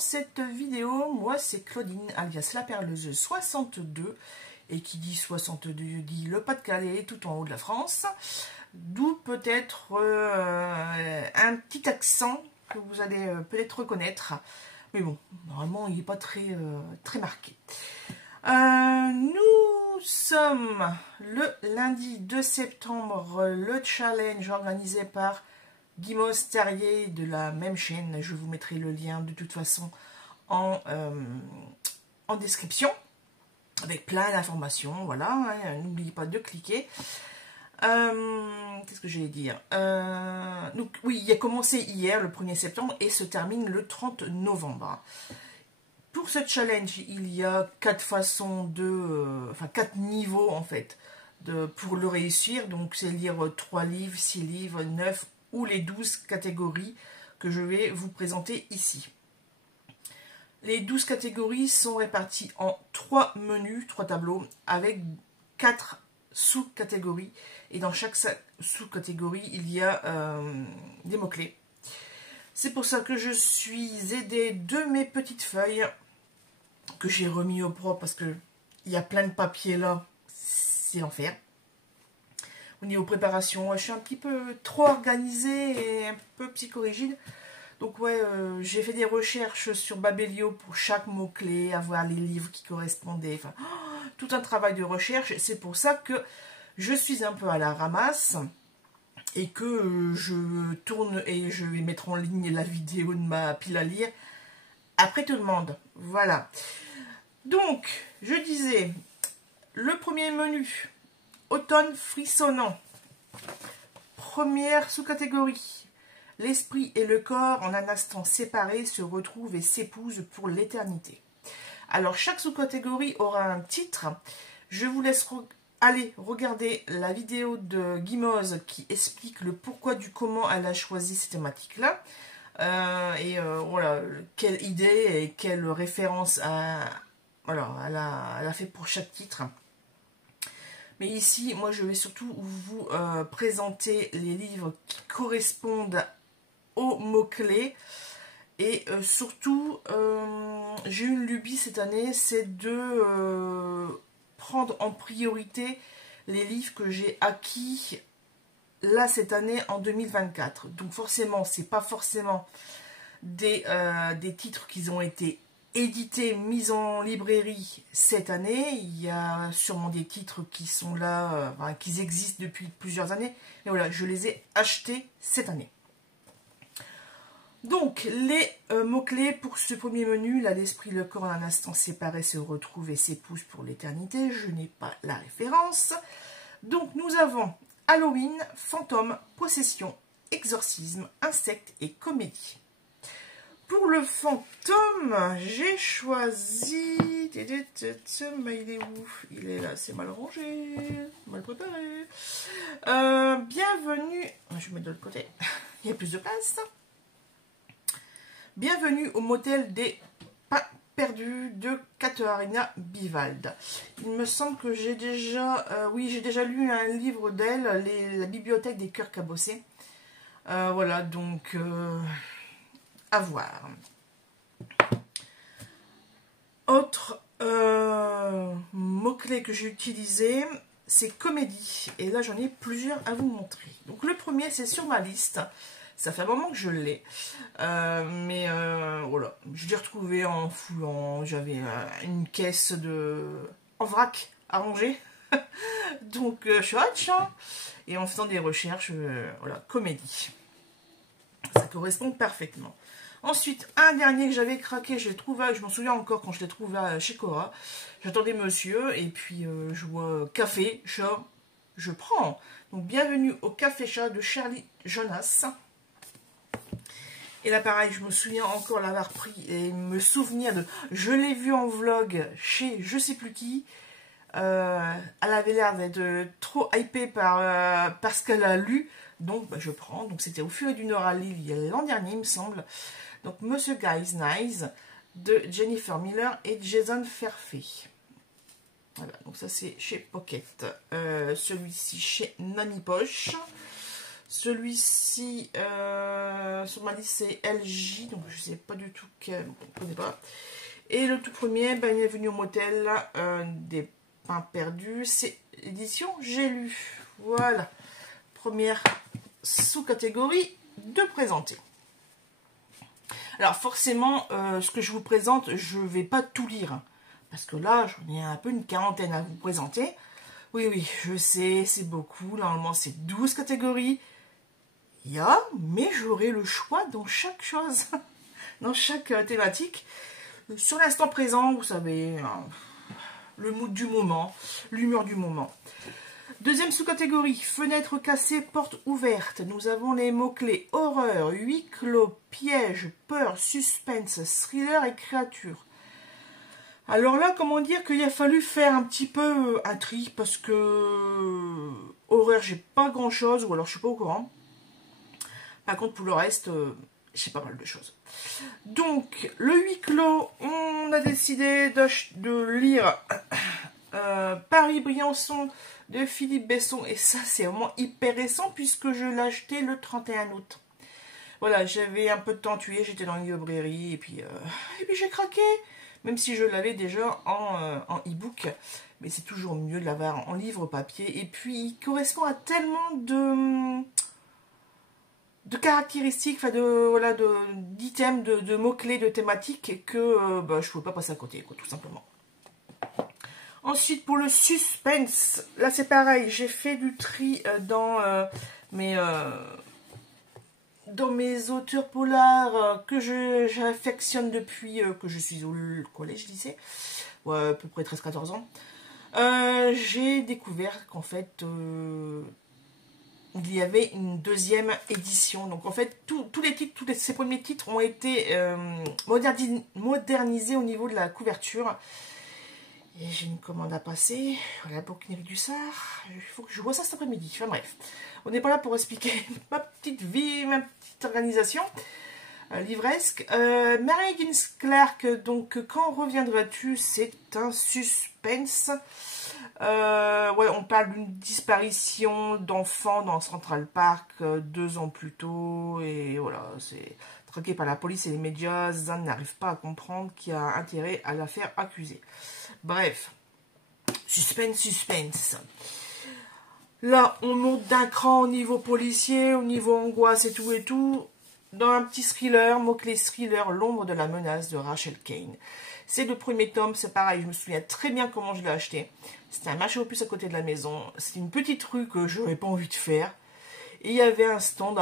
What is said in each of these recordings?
cette vidéo. Moi, c'est Claudine, alias la perleuse 62. Et qui dit 62 dit le Pas-de-Calais, tout en haut de la France. D'où peut-être un petit accent que vous allez peut-être reconnaître. Mais bon, normalement, il n'est pas très, très marqué. Nous sommes le lundi 2 septembre, le challenge organisé par Guimauve Terrier de la même chaîne. Je vous mettrai le lien de toute façon en description, avec plein d'informations, voilà, hein, n'oubliez pas de cliquer. Qu'est-ce que j'allais dire, donc, oui, il a commencé hier, le 1er septembre, et se termine le 30 novembre. Pour ce challenge, il y a 4 façons de... enfin, 4 niveaux, en fait, pour le réussir. Donc, c'est lire 3 livres, 6 livres, 9 ou les 12 catégories que je vais vous présenter ici. Les 12 catégories sont réparties en 3 menus, 3 tableaux, avec 4 sous-catégories. Et dans chaque sous-catégorie, il y a des mots-clés. C'est pour ça que je suis aidée de mes petites feuilles que j'ai remis au propre parce qu'il y a plein de papiers là, c'est l'enfer. Au niveau préparation, je suis un petit peu trop organisée et un peu psychorigide. Donc ouais, j'ai fait des recherches sur Babelio pour chaque mot-clé, avoir les livres qui correspondaient, enfin, tout un travail de recherche. C'est pour ça que je suis un peu à la ramasse et que je tourne et je vais mettre en ligne la vidéo de ma pile à lire après tout le monde. Voilà. Donc, je disais, le premier menu, automne frissonnant. Première sous-catégorie. L'esprit et le corps, en un instant séparés, se retrouvent et s'épousent pour l'éternité. Alors, chaque sous-catégorie aura un titre. Je vous laisse aller regarder la vidéo de Guimauve qui explique le pourquoi du comment elle a choisi ces thématiques-là. Voilà, quelle idée et quelle référence voilà, elle a fait pour chaque titre. Mais ici, moi, je vais surtout vous présenter les livres qui correspondent aux mots-clés. Et surtout, j'ai eu une lubie cette année, c'est de prendre en priorité les livres que j'ai acquis là cette année en 2024. Donc forcément, c'est pas forcément des titres qui ont été édités, mis en librairie cette année. Il y a sûrement des titres qui sont là, enfin, qui existent depuis plusieurs années. Mais voilà, je les ai achetés cette année. Donc, les mots-clés pour ce premier menu, là, l'esprit, le corps, en un instant séparés se retrouvent et s'épousent pour l'éternité. Je n'ai pas la référence. Donc, nous avons Halloween, fantôme, possession, exorcisme, insectes et comédie. Pour le fantôme, j'ai choisi... Mais il est où? Il est là, c'est mal rangé, mal préparé. Bienvenue... Je vais mettre de l'autre côté, il y a plus de place. Bienvenue au motel des pas perdus de Katharina Bivald. Il me semble que j'ai déjà... oui, j'ai déjà lu un livre d'elle, la bibliothèque des cœurs cabossés. Voilà, donc... à voir. Autre mot-clé que j'ai utilisé, c'est comédie. Et là, j'en ai plusieurs à vous montrer. Donc, le premier, c'est sur ma liste. Ça fait un moment que je l'ai. Mais voilà, je l'ai retrouvé en fouillant. J'avais une caisse en vrac à ranger. Donc, je suis tiens. Et en faisant des recherches, voilà, comédie. Ça correspond parfaitement. Ensuite, un dernier que j'avais craqué, je l'ai trouvé, je m'en souviens encore quand je l'ai trouvé chez Cora. J'attendais monsieur et puis je vois café, chat, je prends. Donc, bienvenue au café chat de Charlie Jonas. Et là, pareil, je me souviens encore l'avoir pris et me souvenir de... Je l'ai vu en vlog chez je sais plus qui. Elle avait l'air d'être trop hypée par ce qu'elle a lu. Donc, bah, je prends. Donc, c'était au Furet du Nord à Lille, l'an dernier, il me semble. Donc, Monsieur Guys Nice de Jennifer Miller et Jason Ferfé. Voilà, donc ça, c'est chez Pocket. Celui-ci chez Nani Poche. Celui-ci, sur ma liste, c'est LJ, donc je ne sais pas du tout quel, bon, je ne connais pas. Et le tout premier, ben, il est venu au motel, des pains perdus, c'est l'édition J'ai lu. Voilà, première sous-catégorie de présenter. Alors forcément, ce que je vous présente, je ne vais pas tout lire, hein, parce que là, j'en ai un peu une quarantaine à vous présenter. Oui, oui, je sais, c'est beaucoup, normalement c'est 12 catégories. Mais j'aurai le choix dans chaque chose, dans chaque thématique. Sur l'instant présent, vous savez, le mood du moment, l'humeur du moment. Deuxième sous-catégorie, fenêtre cassée, porte ouverte. Nous avons les mots-clés horreur, huis clos, piège, peur, suspense, thriller et créature. Alors là, comment dire qu'il a fallu faire un petit peu un tri parce que horreur, j'ai pas grand-chose ou alors je suis pas au courant. Par contre, pour le reste, j'ai pas mal de choses. Donc, le huis clos, on a décidé de lire Paris-Briançon de Philippe Besson. Et ça, c'est vraiment hyper récent puisque je l'ai acheté le 31 août. Voilà, j'avais un peu de temps tué, j'étais dans une librairie et puis j'ai craqué. Même si je l'avais déjà en e-book. Mais c'est toujours mieux de l'avoir en livre papier. Et puis, il correspond à tellement de caractéristiques, enfin voilà, d'items, de mots-clés, de thématiques que je ne pouvais pas passer à côté, quoi, tout simplement. Ensuite, pour le suspense, là c'est pareil, j'ai fait du tri dans mes auteurs polars que j'affectionne depuis que je suis au collège, lycée, ouais, à peu près 13-14 ans. J'ai découvert qu'en fait, il y avait une deuxième édition. Donc en fait, tous les titres, ces premiers titres ont été modernisés au niveau de la couverture. Et j'ai une commande à passer. La bouquinerie du Sar. Il faut que je vois ça cet après-midi. Enfin bref, on n'est pas là pour expliquer ma petite vie, ma petite organisation livresque. Mary Higgins Clark, donc quand reviendras-tu? C'est un suspense. Ouais, on parle d'une disparition d'enfants dans Central Park 2 ans plus tôt. Et voilà, c'est traqué par la police et les médias. Zan n'arrive pas à comprendre qui a intérêt à la faire accuser. Bref, suspense. Là, on monte d'un cran au niveau policier, au niveau angoisse et tout. Dans un petit thriller, mot-clé thriller, l'ombre de la menace de Rachel Kane. C'est le premier tome, c'est pareil, je me souviens très bien comment je l'ai acheté. C'était un marché aux puces à côté de la maison. C'était une petite rue que je n'avais pas envie de faire. Et il y avait un stand,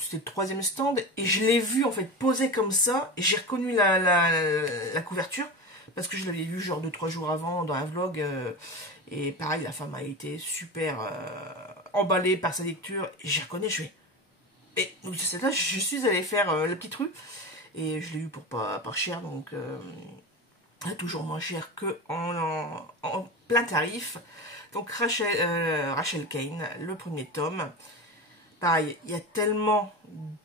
c'était le 3e stand, et je l'ai vu en fait posé comme ça, et j'ai reconnu la couverture, parce que je l'avais vu genre 2-3 jours avant dans un vlog, et pareil, la femme a été super emballée par sa lecture, et j'ai reconnu, je fais... Et donc c'est là, je suis allée faire la petite rue, et je l'ai eu pour pas cher, donc toujours moins cher que en plein tarif. Donc Rachel Kane, le premier tome. Pareil, il y a tellement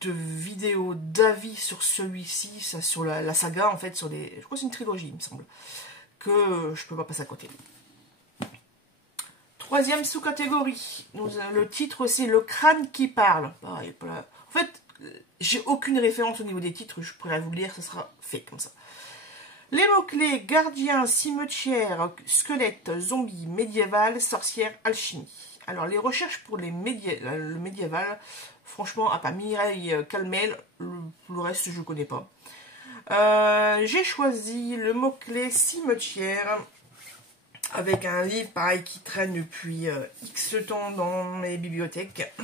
de vidéos, d'avis sur celui-ci, sur la saga, en fait, sur les... Je crois que c'est une trilogie, il me semble, que je peux pas passer à côté. Troisième sous-catégorie, le titre c'est Le crâne qui parle. Pareil, en fait, j'ai aucune référence au niveau des titres, je pourrais vous le lire, ça sera fait comme ça. Les mots-clés, gardien, cimetière, squelette, zombie, médiéval, sorcière, alchimie. Alors, les recherches pour le médiéval, franchement, à part Mireille Calmel, le reste, je ne connais pas. J'ai choisi le mot-clé cimetière, avec un livre, pareil, qui traîne depuis X temps dans mes bibliothèques.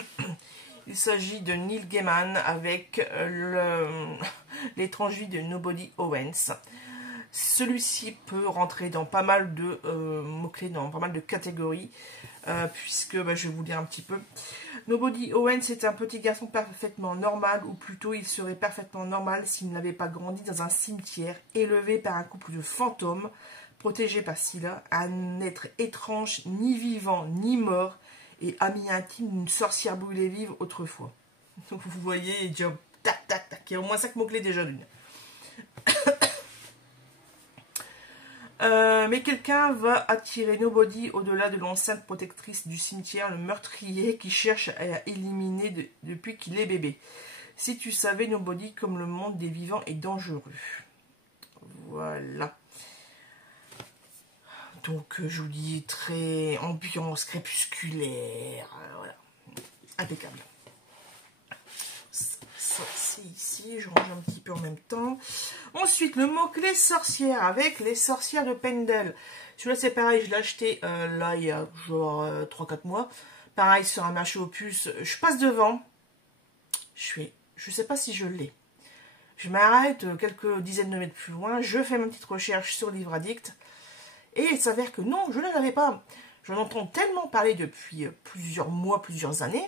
Il s'agit de Neil Gaiman avec l'étrange vie de Nobody Owens. Celui-ci peut rentrer dans pas mal de mots-clés, dans pas mal de catégories, puisque je vais vous dire un petit peu. Nobody Owens est un petit garçon parfaitement normal, ou plutôt il serait parfaitement normal s'il n'avait pas grandi dans un cimetière, élevé par un couple de fantômes, protégé par Scylla, un être étrange, ni vivant ni mort, et ami intime d'une sorcière brûlée vive autrefois. Donc vous voyez, il y a tac tac tac, il y a au moins 5 mots-clés déjà d'une. Mais quelqu'un va attirer Nobody au-delà de l'enceinte protectrice du cimetière, le meurtrier qui cherche à éliminer depuis qu'il est bébé. Si tu savais, Nobody, comme le monde des vivants est dangereux. Voilà. Donc, je vous dis, très ambiance crépusculaire. Voilà. Impeccable. Ça, c'est ici. Je range un petit peu en même temps. Ensuite, le mot-clé sorcière avec les sorcières de Pendle. Celui-là, c'est pareil. Je l'ai acheté là, il y a genre 3-4 mois. Pareil, sur un marché aux puces. Je passe devant. Je sais pas si je l'ai. Je m'arrête quelques dizaines de mètres plus loin. Je fais ma petite recherche sur Livre Addict. Et il s'avère que non, je ne l'avais pas. J'en entends tellement parler depuis plusieurs mois, plusieurs années,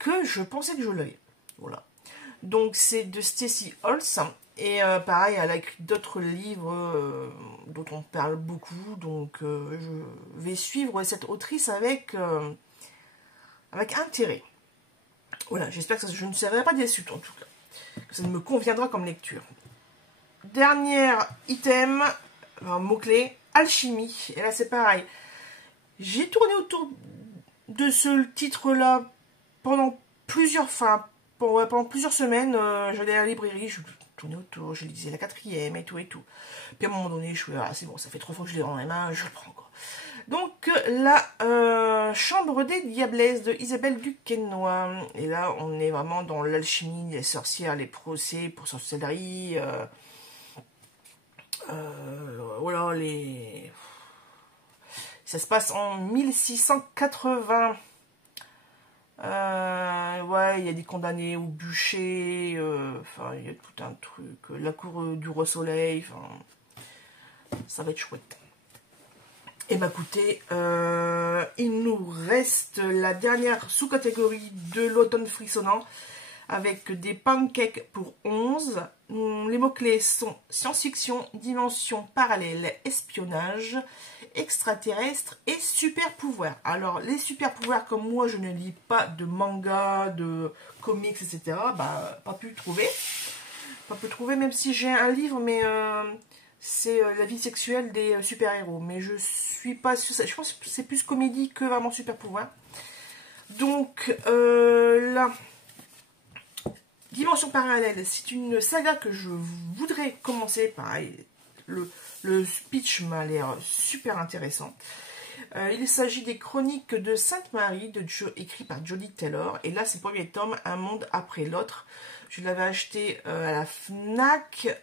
que je pensais que je l'avais. Voilà. Donc c'est de Stacey Holtz. Et pareil, elle a écrit d'autres livres dont on parle beaucoup. Donc je vais suivre cette autrice avec intérêt. Voilà, j'espère que je ne serai pas déçue en tout cas. Que ça me conviendra comme lecture. Dernier item, mot-clé, alchimie. Et là c'est pareil. J'ai tourné autour de ce titre-là pendant plusieurs semaines. J'allais à la librairie, je tournais autour, je lisais la 4e et tout et tout. Puis à un moment donné, je suis ah, c'est bon, ça fait 3 fois que je l'ai dans les mains, je le prends quoi. Donc la Chambre des Diablesses de Isabelle Duquesnoy. Et là, on est vraiment dans l'alchimie, les sorcières, les procès pour sorcellerie. Voilà, ça se passe en 1680. Ouais, il y a des condamnés au bûcher. Enfin, il y a tout un truc. La cour du roi soleil. Enfin, ça va être chouette. Et bah écoutez, il nous reste la dernière sous-catégorie de l'automne frissonnant avec des pancakes pour 11. Les mots-clés sont science-fiction, dimension parallèle, espionnage, extraterrestre et super-pouvoirs. Alors, les super-pouvoirs, comme moi, je ne lis pas de manga, de comics, etc. Bah, pas pu trouver. Pas pu trouver, même si j'ai un livre, mais c'est la vie sexuelle des super-héros. Mais je suis pas sûre. Je pense que c'est plus comédie que vraiment super-pouvoirs. Donc, là... Dimension parallèle, c'est une saga que je voudrais commencer. Pareil, le speech m'a l'air super intéressant. Il s'agit des Chroniques de Sainte-Marie, écrit par Jodie Taylor. Et là, c'est le premier tome, Un monde après l'autre. Je l'avais acheté à la FNAC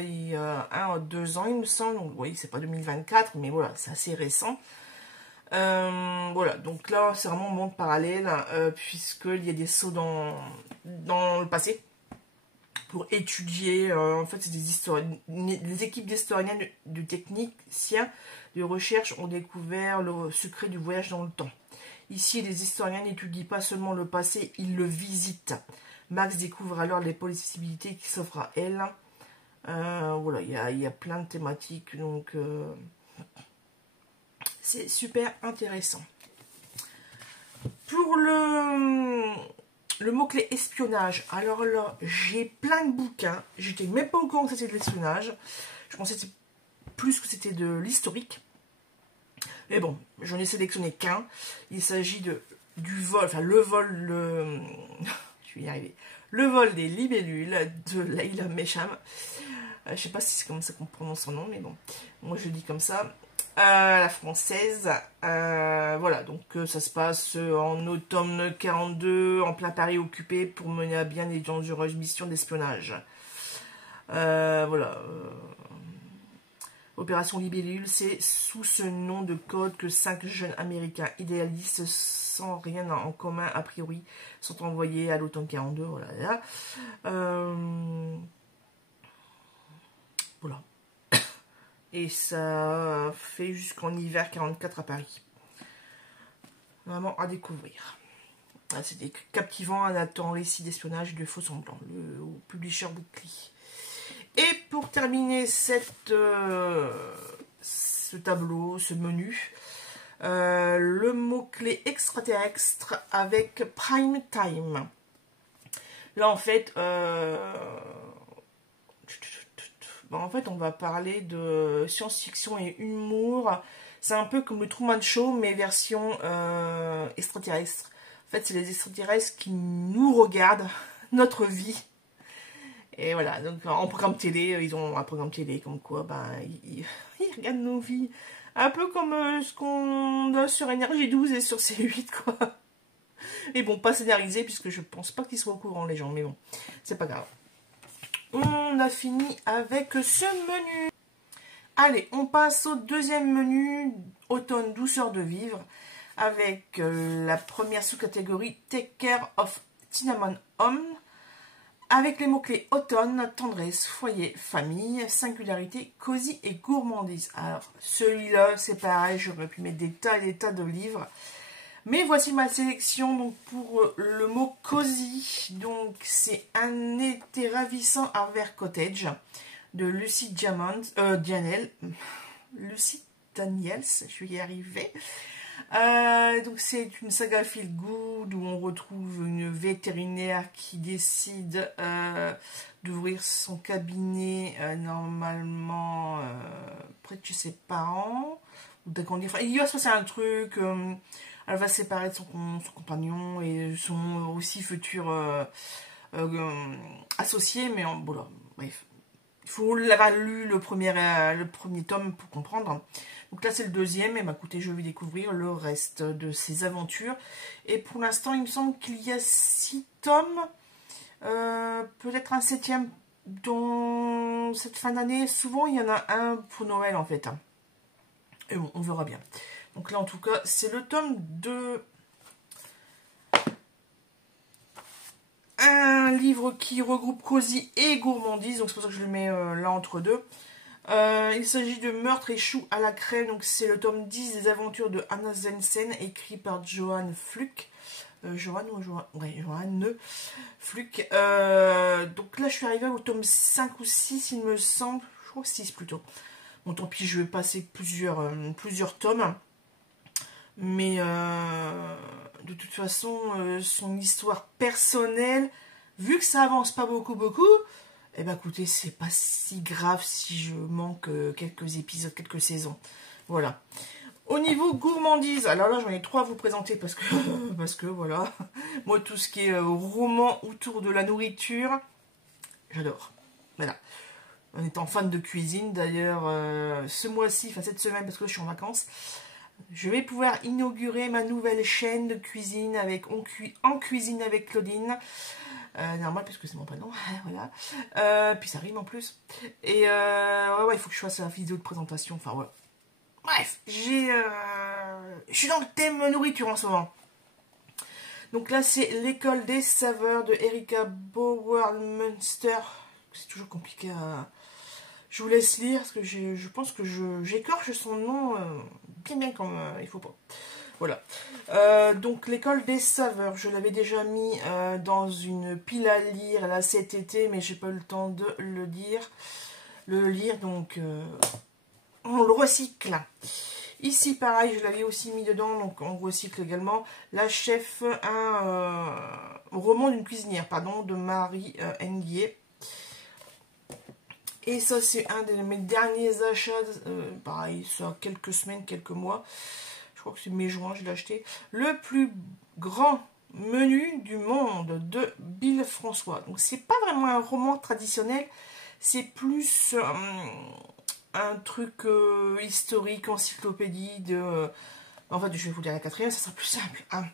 il y a 1 ou 2 ans, il me semble. Donc, oui, c'est pas 2024, mais voilà, c'est assez récent. Voilà, donc là c'est vraiment un monde parallèle puisqu'il y a des sauts dans le passé pour étudier, en fait c'est des équipes d'historiens, de techniciens de recherche ont découvert le secret du voyage dans le temps. Ici les historiens n'étudient pas seulement le passé, ils le visitent. Max découvre alors les possibilités qui s'offrent à elle. Voilà, il y a plein de thématiques, donc c'est super intéressant. Pour le mot-clé espionnage, alors là, j'ai plein de bouquins. J'étais même pas au courant que c'était de l'espionnage. Je pensais plus que c'était de l'historique. Mais bon, j'en ai sélectionné qu'un. Il s'agit du vol, enfin le vol, je vais y arriver. Le vol des libellules de Leila Mesham. Je sais pas si c'est comme ça qu'on prononce son nom, mais bon, moi je dis comme ça. La française, voilà, donc ça se passe en automne 42, en plein Paris occupé pour mener à bien les dangereuses missions d'espionnage. Voilà. Opération Libellule, c'est sous ce nom de code que 5 jeunes américains idéalistes sans rien en commun a priori sont envoyés à l'automne 42. Voilà. Voilà. Et ça fait jusqu'en hiver 44 à Paris. Vraiment à découvrir. C'était captivant, un attend récit d'espionnage de faux semblants. Le publisher Bookly. Et pour terminer ce tableau, ce menu, le mot-clé extraterrestre avec Prime Time. Là en fait... Ben, en fait, on va parler de science-fiction et humour. C'est un peu comme le Truman Show, mais version extraterrestre. En fait, c'est les extraterrestres qui nous regardent, notre vie. Et voilà, donc en programme télé, ils ont un programme télé comme quoi, ben, ils regardent nos vies. Un peu comme ce qu'on a sur Énergie 12 et sur C8, quoi. Mais bon, pas scénarisé, puisque je pense pas qu'ils soient au courant, les gens. Mais bon, c'est pas grave. On a fini avec ce menu. Allez, on passe au deuxième menu, automne, douceur de vivre, avec la première sous-catégorie Take Care of Cinnamon Home, avec les mots-clés automne, tendresse, foyer, famille, singularité, cosy et gourmandise. Alors, celui-là, c'est pareil, j'aurais pu mettre des tas et des tas de livres. Mais voici ma sélection donc pour le mot cosy. Donc, c'est Un été ravissant à Vert Cottage de Lucy Lucy Daniels, je vais y arriver. Donc c'est une saga feel good où on retrouve une vétérinaire qui décide d'ouvrir son cabinet normalement près de chez ses parents, ou d'agrandir. Enfin, il va se passer un truc, elle va se séparer de son compagnon et son aussi futur associé, mais voilà, bref. Il faut l'avoir lu le premier tome pour comprendre. Donc là, c'est le deuxième. Et bah, écoutez, je vais découvrir le reste de ses aventures. Et pour l'instant, il me semble qu'il y a 6 tomes. Peut-être un 7e dans cette fin d'année. Souvent, il y en a un pour Noël, en fait. Et bon, on verra bien. Donc là, en tout cas, c'est le tome 2. Un livre qui regroupe cosy et gourmandise, donc c'est pour ça que je le mets là entre deux. Il s'agit de Meurtre et choux à la crème, donc c'est le tome 10 des aventures de Anna Zensen, écrit par Johanne Fluck. Johanne Fluck. Donc là, je suis arrivée au tome 5 ou 6, il me semble. Je crois 6 plutôt. Bon, tant pis, je vais passer plusieurs tomes. Mais de toute façon, son histoire personnelle, vu que ça avance pas beaucoup, eh ben écoutez, c'est pas si grave si je manque quelques épisodes, quelques saisons. Voilà. Au niveau gourmandise, alors là j'en ai 3 à vous présenter parce que voilà, moi tout ce qui est roman autour de la nourriture, j'adore. Voilà. En étant fan de cuisine, d'ailleurs, ce mois-ci, enfin cette semaine, parce que là, je suis en vacances, je vais pouvoir inaugurer ma nouvelle chaîne de cuisine avec En cuisine avec Claudine. Normal, puisque c'est mon prénom, voilà. Puis ça rime en plus. Et ouais, il faut que je fasse la vidéo de présentation, enfin ouais. Bref, je suis dans le thème nourriture en ce moment. Donc là, c'est L'école des saveurs de Erika Bauer-Münster. C'est toujours compliqué à... Je vous laisse lire, parce que je pense que j'écorche son nom bien comme il faut pas. Voilà. Donc, L'école des saveurs, je l'avais déjà mis dans une pile à lire là cet été, mais j'ai pas eu le temps de le lire, donc on le recycle. Ici, pareil, je l'avais aussi mis dedans, donc on recycle également. La chef, un roman d'une cuisinière, pardon, de Marie Nguyen. Et ça, c'est un de mes derniers achats, pareil, ça a quelques semaines, quelques mois. Je crois que c'est mai-juin, je l'ai acheté. Le plus grand menu du monde de Bill François. Donc, c'est pas vraiment un roman traditionnel, c'est plus un truc historique, encyclopédie de... En fait, je vais vous dire la 4e, ça sera plus simple. Hein.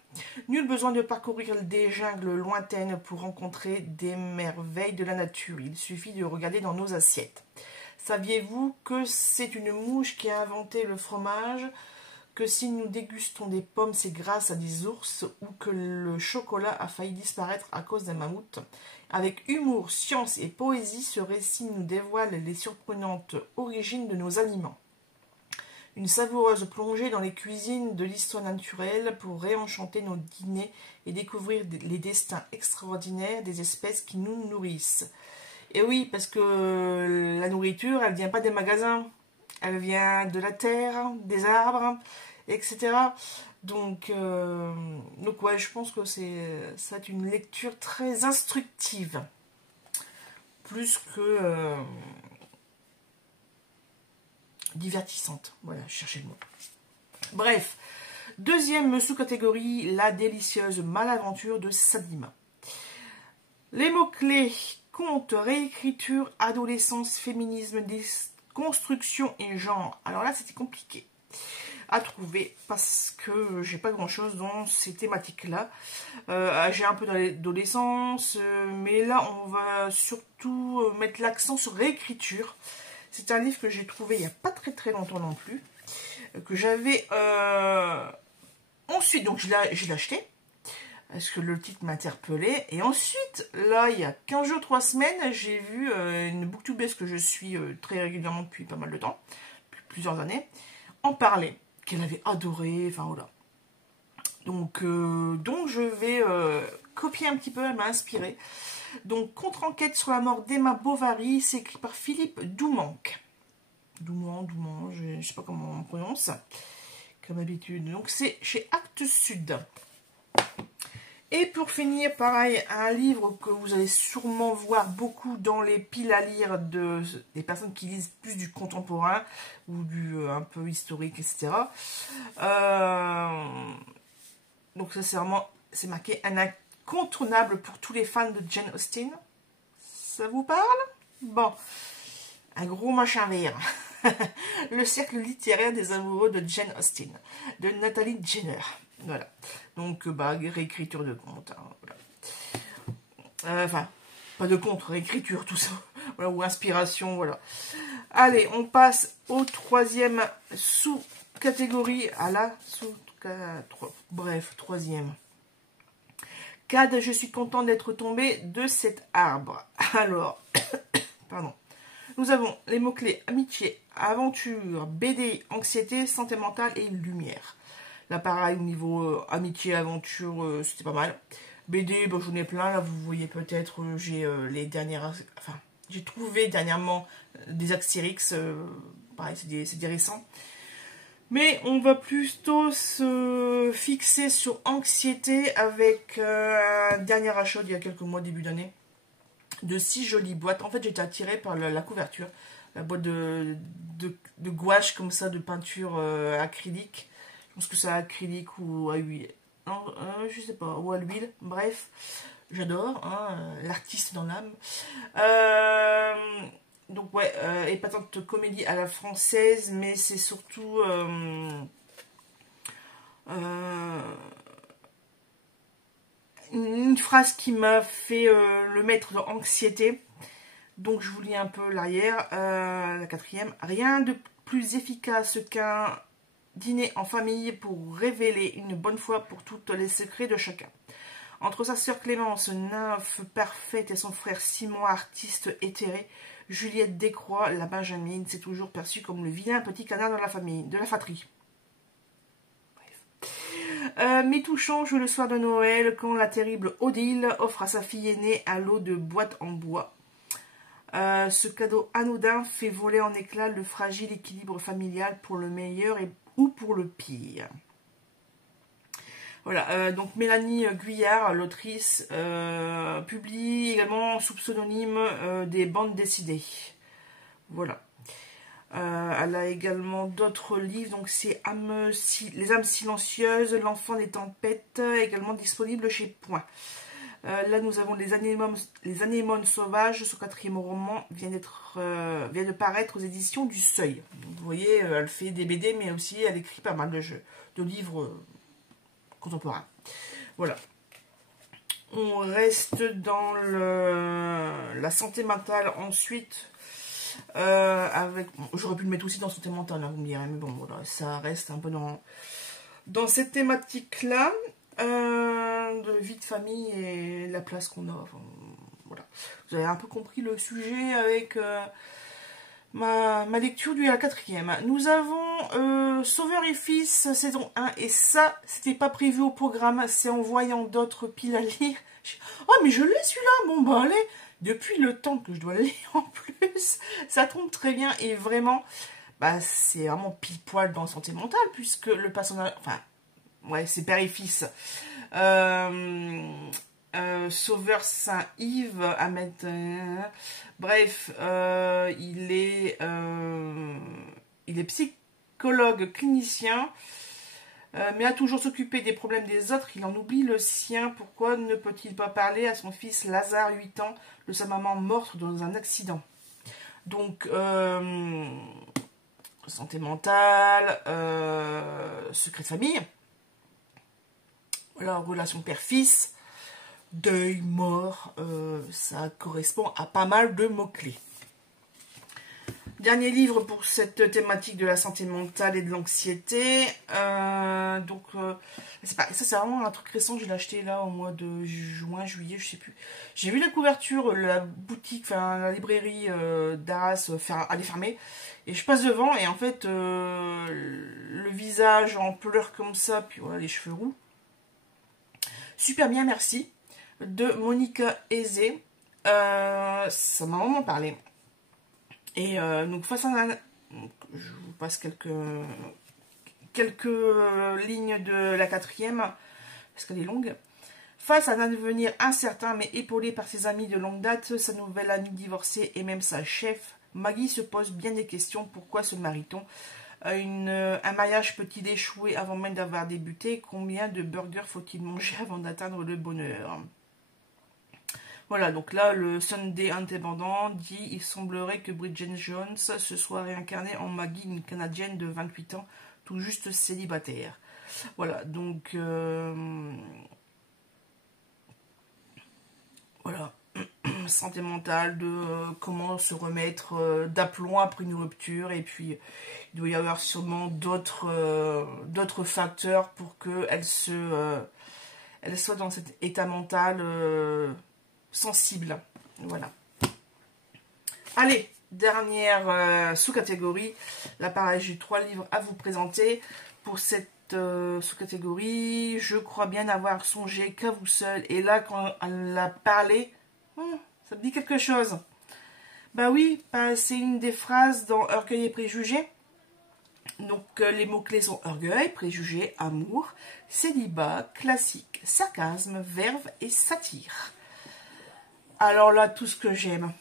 Nul besoin de parcourir des jungles lointaines pour rencontrer des merveilles de la nature. Il suffit de regarder dans nos assiettes. Saviez-vous que c'est une mouche qui a inventé le fromage? Que si nous dégustons des pommes, c'est grâce à des ours? Ou que le chocolat a failli disparaître à cause d'un mammouth? Avec humour, science et poésie, ce récit nous dévoile les surprenantes origines de nos aliments. Une savoureuse plongée dans les cuisines de l'histoire naturelle pour réenchanter nos dîners et découvrir les destins extraordinaires des espèces qui nous nourrissent. Et oui, parce que la nourriture, elle vient pas des magasins, elle vient de la terre, des arbres, etc. Donc ouais, je pense que c'est une lecture très instructive. Plus que divertissante. Voilà, je cherchais le mot. Bref, deuxième sous-catégorie, la délicieuse malaventure de Sadima. Les mots-clés, conte, réécriture, adolescence, féminisme, construction et genre. Alors là, c'était compliqué à trouver parce que j'ai pas grand-chose dans ces thématiques-là. J'ai un peu d'adolescence, mais là, on va surtout mettre l'accent sur réécriture. C'est un livre que j'ai trouvé il n'y a pas très longtemps non plus, que j'avais ensuite, donc je l'ai acheté, parce que le titre m'interpellait, et ensuite, là, il y a 15 jours, 3 semaines, j'ai vu une booktubeuse que je suis très régulièrement depuis pas mal de temps, depuis plusieurs années, en parler, qu'elle avait adoré, enfin voilà. Donc je vais copier un petit peu, elle m'a inspiré. Donc, contre-enquête sur la mort d'Emma Bovary, c'est écrit par Philippe Doumanque. Douman, je ne sais pas comment on prononce, comme d'habitude. Donc, c'est chez Actes Sud. Et pour finir, pareil, un livre que vous allez sûrement voir beaucoup dans les piles à lire des personnes qui lisent plus du contemporain ou du un peu historique, etc. Donc, ça, c'est marqué un incontournable pour tous les fans de Jane Austen. Ça vous parle? Bon, un gros machin vert. Le cercle littéraire des amoureux de Jane Austen, de Nathalie Jenner. Voilà. Donc, réécriture de conte. Hein, voilà. Enfin, pas de conte, réécriture, tout ça. Voilà, ou inspiration, voilà. Allez, on passe au troisième sous-catégorie. Troisième. Cad, je suis content d'être tombé de cet arbre. Alors, pardon. Nous avons les mots-clés amitié, aventure, BD, anxiété, santé mentale et lumière. Là, pareil, au niveau amitié, aventure, c'était pas mal. BD, j'en ai plein. Là, vous voyez peut-être, j'ai les dernières... Enfin, j'ai trouvé dernièrement des Astérix. Pareil, c'est des récents. Mais on va plutôt se fixer sur anxiété avec un dernier achat d'il y a quelques mois, début d'année, de 6 jolies boîtes. En fait, j'étais attirée par la couverture, la boîte de gouache comme ça, de peinture acrylique. Je pense que c'est acrylique ou à huile. Non, je sais pas, ou à l'huile. Bref, j'adore, hein, l'artiste dans l'âme. Donc ouais, épatante comédie à la française, mais c'est surtout une phrase qui m'a fait le maître de anxiété. Donc je vous lis un peu l'arrière, la quatrième. Rien de plus efficace qu'un dîner en famille pour révéler une bonne fois pour toutes les secrets de chacun. Entre sa sœur Clémence, nymphe parfaite, et son frère Simon, artiste éthéré, Juliette Descroix, la Benjamine, s'est toujours perçue comme le vilain petit canard de la famille, de la fratrie. Mais tout change le soir de Noël quand la terrible Odile offre à sa fille aînée un lot de boîtes en bois. Ce cadeau anodin fait voler en éclats le fragile équilibre familial pour le meilleur ou pour le pire. Voilà, donc Mélanie Guyard, l'autrice, publie également sous pseudonyme des bandes dessinées. Voilà. Elle a également d'autres livres, donc c'est Les âmes silencieuses, L'enfant des tempêtes, également disponible chez Point. Là, nous avons les anémones sauvages. Son quatrième roman vient de paraître aux éditions du Seuil. Donc, vous voyez, elle fait des BD, mais aussi elle écrit pas mal de livres contemporains. Voilà. On reste dans la santé mentale ensuite. J'aurais pu le mettre aussi dans santé mentale, hein, vous me direz, mais bon, voilà, ça reste un peu dans cette thématique-là. De vie de famille et la place qu'on a. Enfin, voilà. Vous avez un peu compris le sujet avec ma lecture du quatrième. Nous avons Sauveur et Fils, saison 1, et ça, c'était pas prévu au programme, c'est en voyant d'autres piles à lire. Oh, mais je l'ai celui-là, bon bah allez, depuis le temps que je dois le lire en plus, ça tombe très bien, et vraiment, bah c'est vraiment pile poil dans santé mentale, puisque le personnage, enfin, ouais, c'est père et fils. Sauveur Saint-Yves, Ahmed. Bref, il est il est psychologue clinicien, mais a toujours s'occuper des problèmes des autres. Il en oublie le sien. Pourquoi ne peut-il pas parler à son fils Lazare, 8 ans, de sa maman morte dans un accident? Donc, santé mentale, secret de famille, voilà, relation père-fils, deuil, mort, ça correspond à pas mal de mots-clés. Dernier livre pour cette thématique de la santé mentale et de l'anxiété. C'est pas, ça c'est vraiment un truc récent, je l'ai acheté là au mois de juin, juillet, je sais plus. J'ai vu la couverture, la boutique, enfin la librairie d'Arras aller fermer. Et je passe devant et en fait, le visage en pleurs comme ça, puis voilà, les cheveux roux. Super bien, merci. De Monica Aizé. Ça m'a vraiment parlé. Et donc face à je vous passe quelques lignes de la 4e, parce qu'elle est longue. Face à un avenir incertain mais épaulé par ses amis de longue date, sa nouvelle amie divorcée et même sa chef, Maggie se pose bien des questions. Pourquoi se marie-t-on? Un mariage peut-il échouer avant même d'avoir débuté? Combien de burgers faut-il manger avant d'atteindre le bonheur? Voilà, donc là, le Sunday Indépendant dit: il semblerait que Bridget Jones se soit réincarnée en Maggie, une Canadienne de 28 ans, tout juste célibataire. Voilà, donc... voilà, santé mentale, de comment se remettre d'aplomb après une rupture, et puis il doit y avoir sûrement d'autres facteurs pour qu'elle elle soit dans cet état mental sensible. Voilà. Allez, dernière sous-catégorie. Là, pareil, j'ai 3 livres à vous présenter. Pour cette sous-catégorie, je crois bien avoir songé qu'à vous seul. Et là, quand elle a parlé, ça me dit quelque chose. Bah oui, c'est une des phrases dans Orgueil et préjugés. Donc, les mots-clés sont orgueil, préjugé, amour, célibat, classique, sarcasme, verve et satire. Alors là, tout ce que j'aime.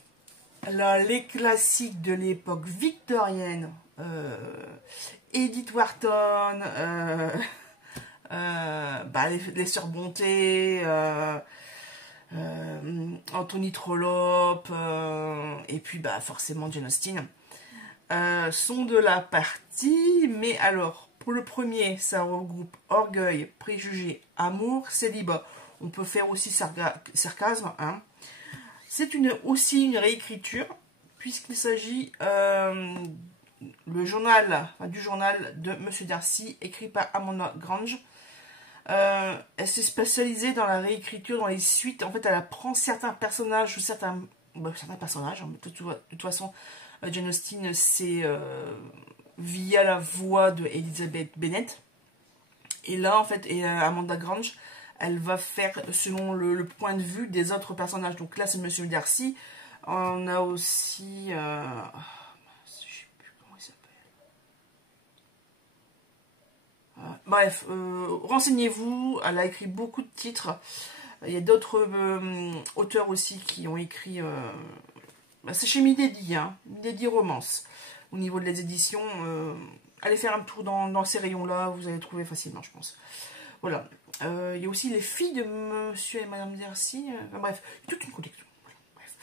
Là, les classiques de l'époque victorienne, Edith Wharton, les Sœurs Bonté, Anthony Trollope, et puis forcément Jane Austen, sont de la partie. Mais alors, pour le premier, ça regroupe orgueil, préjugé, amour, célibat. On peut faire aussi sarcasme, hein. C'est aussi une réécriture, puisqu'il s'agit du journal de Monsieur Darcy, écrit par Amanda Grange. Elle s'est spécialisée dans la réécriture, dans les suites. En fait, elle apprend certains personnages, ou certains personnages. De toute façon, Jane Austen, c'est via la voix de Elizabeth Bennet. Et là, en fait, Amanda Grange, elle va faire selon le point de vue des autres personnages. Donc là, c'est Monsieur Darcy. On a aussi... je sais plus comment il s'appelle. Bref, renseignez-vous. Elle a écrit beaucoup de titres. Il y a d'autres auteurs aussi qui ont écrit... c'est chez Milady, hein, Milady Romance. Au niveau de les éditions, allez faire un tour dans ces rayons-là. Vous allez trouver facilement, je pense. Voilà. Il y a aussi les filles de Monsieur et Madame Darcy. Bref, toute une collection. Bref.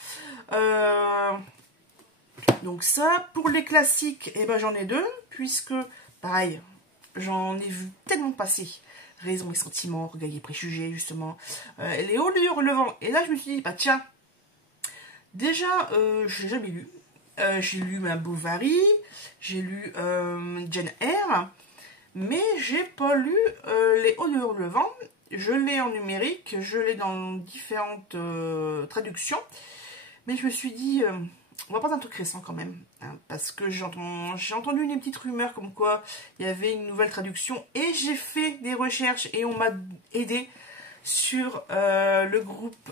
Donc ça, pour les classiques, j'en ai 2, puisque, pareil, j'en ai vu tellement passer. Raison et sentiments, orgueil et préjugés, justement. Les hauts lieux relevant. Et là, je me suis dit, tiens, déjà, je l'ai jamais lu. J'ai lu Madame Bovary, j'ai lu Jane Eyre, mais j'ai pas lu les Hauts lieux relevant. Je l'ai en numérique, je l'ai dans différentes traductions. Mais je me suis dit, on va prendre un truc récent quand même. Hein, parce que j'ai entendu une petite rumeur comme quoi il y avait une nouvelle traduction. Et j'ai fait des recherches et on m'a aidé sur le groupe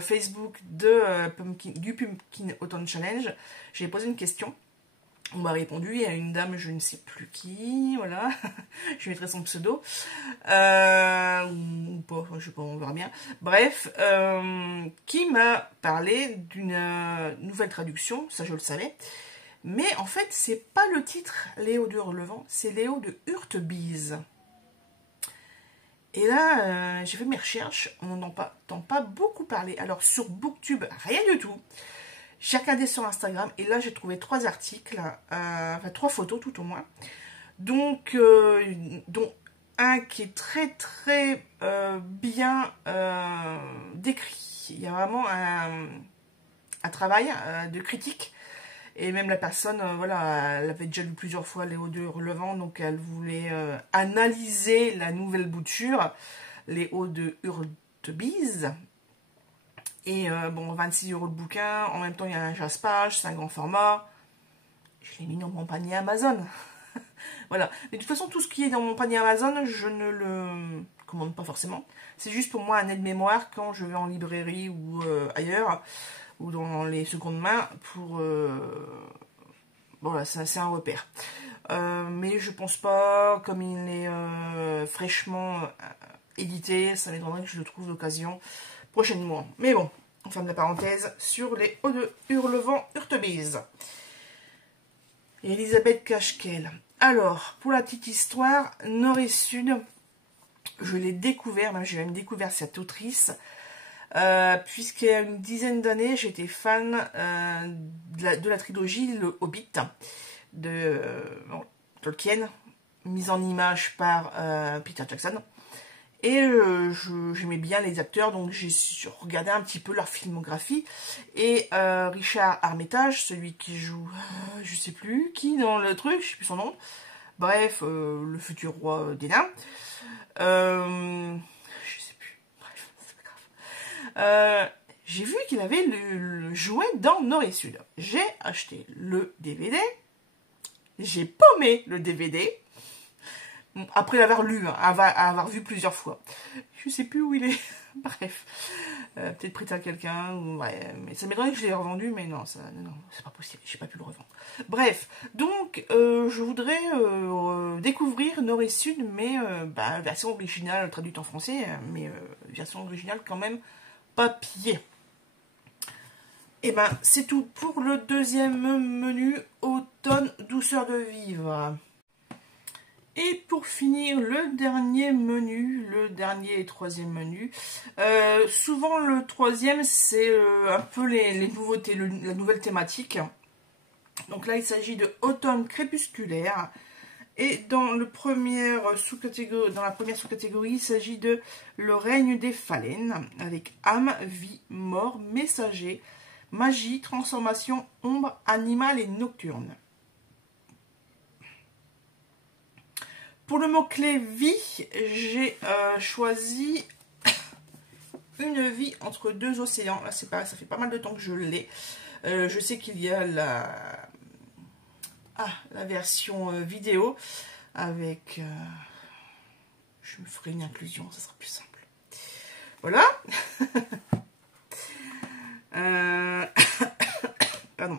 Facebook du Pumpkin Autumn Challenge. J'ai posé une question. On m'a répondu, il y a une dame, je ne sais plus qui, voilà, je mettrai son pseudo, ou pas, je sais pas, on verra bien. Bref, qui m'a parlé d'une nouvelle traduction, ça je le savais, Mais en fait, c'est pas le titre Léo de Hurlevent, c'est Léo de Hurtebise. Et là, j'ai fait mes recherches, on n'entend pas beaucoup parler. Alors sur Booktube, rien du tout. J'ai regardé sur Instagram et là j'ai trouvé 3 articles, enfin 3 photos tout au moins. Donc, dont un qui est très très bien décrit. Il y a vraiment un travail de critique. Et même la personne, voilà, elle avait déjà lu plusieurs fois Léo de Hurlevent, donc elle voulait analyser la nouvelle bouture, Léo de Hurtebise. Et bon, 26 € le bouquin, en même temps il y a un jaspage, c'est un grand format. Je l'ai mis dans mon panier Amazon. Voilà. Mais de toute façon, tout ce qui est dans mon panier Amazon, je ne le commande pas forcément. C'est juste pour moi un aide-mémoire quand je vais en librairie ou ailleurs, ou dans les secondes mains, pour... voilà, c'est un repère. Mais je pense pas, comme il est fraîchement édité, ça m'étonnerait que je le trouve d'occasion prochainement. Mais bon, on ferme la parenthèse sur les Hauts de Hurlevent Hurtebise. Et Elisabeth Kashkel. Alors, pour la petite histoire, Nord et Sud, je l'ai découvert, même j'ai même découvert cette autrice, puisqu'il y a une dizaine d'années, j'étais fan de la trilogie Le Hobbit de Tolkien, mise en image par Peter Jackson. Et j'aimais bien les acteurs, donc j'ai regardé un petit peu leur filmographie. Et Richard Armitage, celui qui joue, je sais plus qui dans le truc, je sais plus son nom. Bref, le futur roi des nains. Je sais plus. Bref, c'est pas grave. J'ai vu qu'il avait le jouet dans Nord et Sud. J'ai acheté le DVD. J'ai paumé le DVD. Après l'avoir lu, hein, avoir vu plusieurs fois. Je sais plus où il est. Bref. Peut-être prêté à quelqu'un. Ouais, mais ça m'étonnerait que je l'ai revendu, mais non, non, c'est pas possible. J'ai pas pu le revendre. Bref. Donc, je voudrais découvrir Nord et Sud, mais version originale traduite en français, mais version originale quand même papier. Et ben, c'est tout pour le deuxième menu automne douceur de vivre. Et pour finir, le dernier menu, le dernier et troisième menu. Souvent le troisième, c'est un peu les nouveautés, la nouvelle thématique. Donc là, il s'agit de automne crépusculaire. Et dans la première sous-catégorie, il s'agit de le règne des phalènes, avec âme, vie, mort, messager, magie, transformation, ombre, animal et nocturne. Pour le mot-clé vie, j'ai choisi une vie entre deux océans. Là, c'est pas, ça fait pas mal de temps que je l'ai. Je sais qu'il y a la version vidéo avec... je me ferai une inclusion, ça sera plus simple. Voilà. Pardon.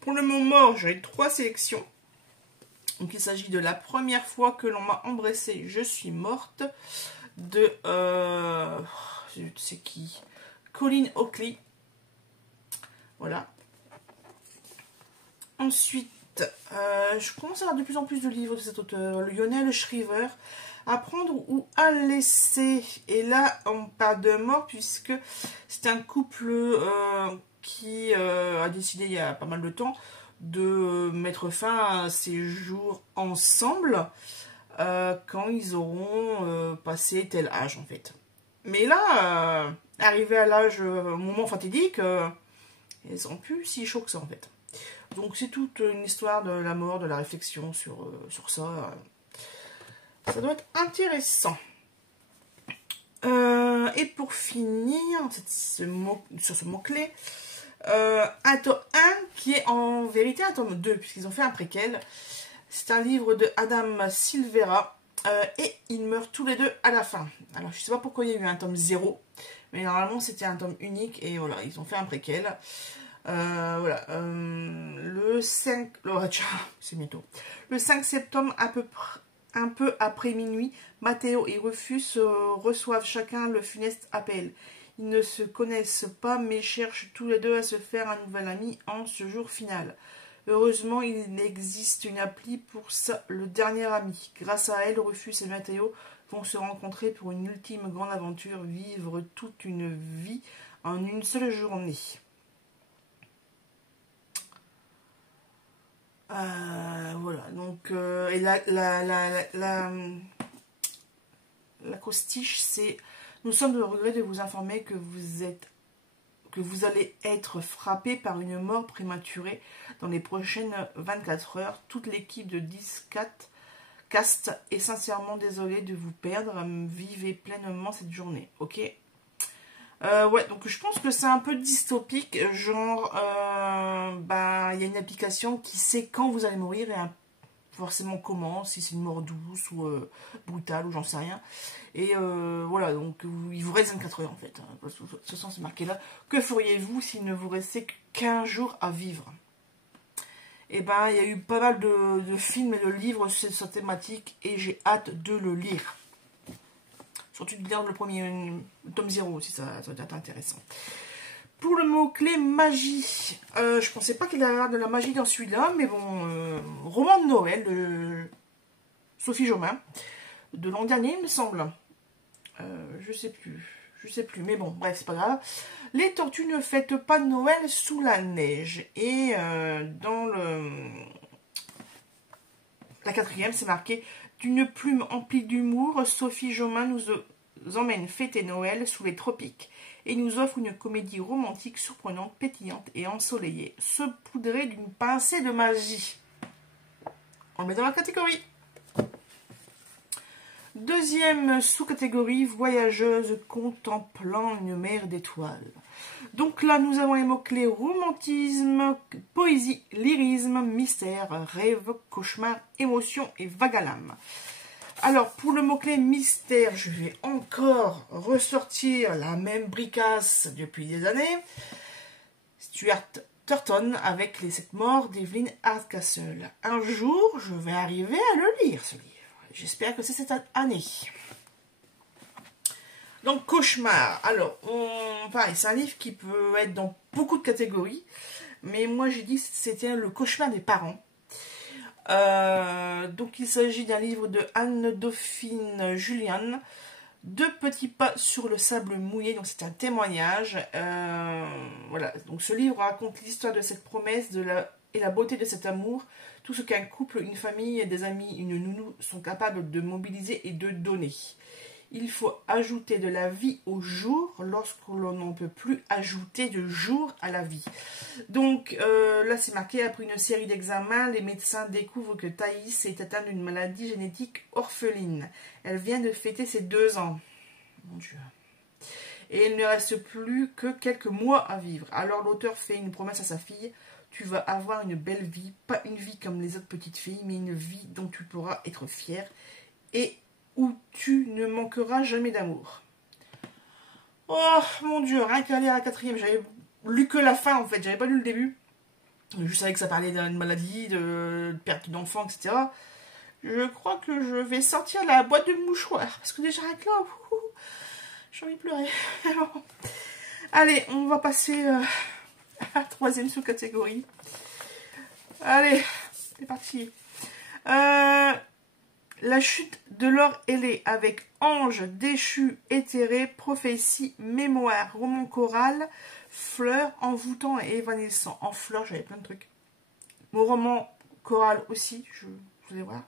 Pour le mot mort, j'ai 3 sélections. Donc il s'agit de la première fois que l'on m'a embrassée, je suis morte, de c'est qui, Colleen Hockley. Voilà. Ensuite, je commence à avoir de plus en plus de livres de cet auteur, Lionel Shriver, Apprendre ou à laisser. Et là, on parle de mort puisque c'est un couple qui a décidé il y a pas mal de temps de mettre fin à ces jours ensemble quand ils auront passé tel âge en fait. Mais là, arrivé à l'âge, au moment fatidique, ils sont plus si chauds que ça en fait. Donc c'est toute une histoire de la mort, de la réflexion sur ça. Ça doit être intéressant. Et pour finir, sur ce mot-clé, un tome 1 qui est en vérité un tome 2 puisqu'ils ont fait un préquel. C'est un livre de Adam Silvera et ils meurent tous les deux à la fin. Alors je sais pas pourquoi il y a eu un tome 0, mais normalement c'était un tome unique et voilà, ils ont fait un préquel. Voilà, le 5, c'est bientôt. Le 5 septembre un peu après minuit, Matteo et Rufus reçoivent chacun le funeste appel. Ils ne se connaissent pas, mais cherchent tous les deux à se faire un nouvel ami en ce jour final. Heureusement, il existe une appli pour ça, le dernier ami. Grâce à elle, Rufus et Matteo vont se rencontrer pour une ultime grande aventure, vivre toute une vie en une seule journée. Voilà, donc, et l'acrostiche, c'est: nous sommes au regret de vous informer que vous allez être frappé par une mort prématurée dans les prochaines 24 heures. Toute l'équipe de Discast est sincèrement désolée de vous perdre. Vivez pleinement cette journée, ok? Ouais, donc je pense que c'est un peu dystopique, genre, il y a une application qui sait quand vous allez mourir et forcément comment, si c'est une mort douce ou brutale ou j'en sais rien. Et voilà, donc il vous reste 24 heures en fait. De toute façon, c'est marqué là. Que feriez-vous s'il ne vous restait qu'1 jour à vivre? Et ben, il y a eu pas mal de films et de livres sur cette thématique et j'ai hâte de le lire. Surtout de lire le premier, tome 0 aussi, ça doit être intéressant. Pour le mot-clé magie, je pensais pas qu'il y avait de la magie dans celui-là, mais bon, roman de Noël de Sophie Jomain, de l'an dernier, il me semble. Je sais plus, mais bon, bref, c'est pas grave. Les tortues ne fêtent pas Noël sous la neige. Et dans la 4e, c'est marqué: d'une plume emplie d'humour, Sophie Jomain nous emmène fêter Noël sous les tropiques et nous offre une comédie romantique surprenante, pétillante et ensoleillée, saupoudrée d'une pincée de magie. On le met dans la catégorie. Deuxième sous-catégorie, voyageuse contemplant une mer d'étoiles. Donc là, nous avons les mots-clés romantisme, poésie, lyrisme, mystère, rêve, cauchemar, émotion et vague à l'âme. Alors, pour le mot-clé mystère, je vais encore ressortir la même bricasse depuis des années. Stuart Turton avec les 7 morts d'Evelyn Hardcastle. Un jour, je vais arriver à le lire, ce livre. J'espère que c'est cette année. Donc, cauchemar. Alors, pareil, c'est un livre qui peut être dans beaucoup de catégories. Mais moi, j'ai dit que c'était le cauchemar des parents. Donc, il s'agit d'un livre de Anne-Dauphine Julian. 2 petits pas sur le sable mouillé. Donc, c'est un témoignage. Voilà. Donc, ce livre raconte l'histoire de cette promesse et la beauté de cet amour. Tout ce qu'un couple, une famille, des amis, une nounou sont capables de mobiliser et de donner. Il faut ajouter de la vie au jour lorsque l'on ne peut plus ajouter de jour à la vie. Donc là c'est marqué: après une série d'examens, les médecins découvrent que Thaïs est atteinte d'une maladie génétique orpheline. Elle vient de fêter ses 2 ans. Mon Dieu. Et il ne reste plus que quelques mois à vivre. Alors l'auteur fait une promesse à sa fille: tu vas avoir une belle vie, pas une vie comme les autres petites filles, mais une vie dont tu pourras être fière et où tu ne manqueras jamais d'amour. Oh mon Dieu, rien qu'à lire à la 4e, j'avais lu que la fin en fait, j'avais pas lu le début. Je savais que ça parlait d'une maladie, de perte d'enfant, etc. Je crois que je vais sortir la boîte de mouchoirs, parce que déjà avec là, j'ai envie de pleurer. Allez, on va passer à la 3e sous-catégorie. Allez, c'est parti. La chute de Laure Ailée avec Ange déchu, éthéré, prophétie, mémoire, roman choral, fleurs, envoûtant et évanescent. En fleurs, j'avais plein de trucs. Mon roman choral aussi, vous allez voir.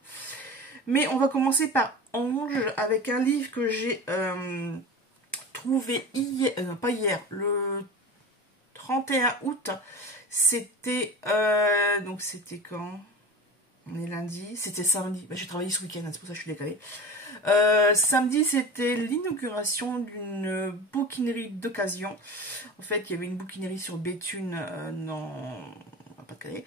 Mais on va commencer par Ange avec un livre que j'ai trouvé hier, pas hier, le 31 août. C'était, donc c'était quand ? On est lundi, c'était samedi. J'ai travaillé ce week-end, c'est pour ça que je suis décalée. Samedi, c'était l'inauguration d'une bouquinerie d'occasion. En fait, il y avait une bouquinerie sur Béthune, Pas-de-Calais,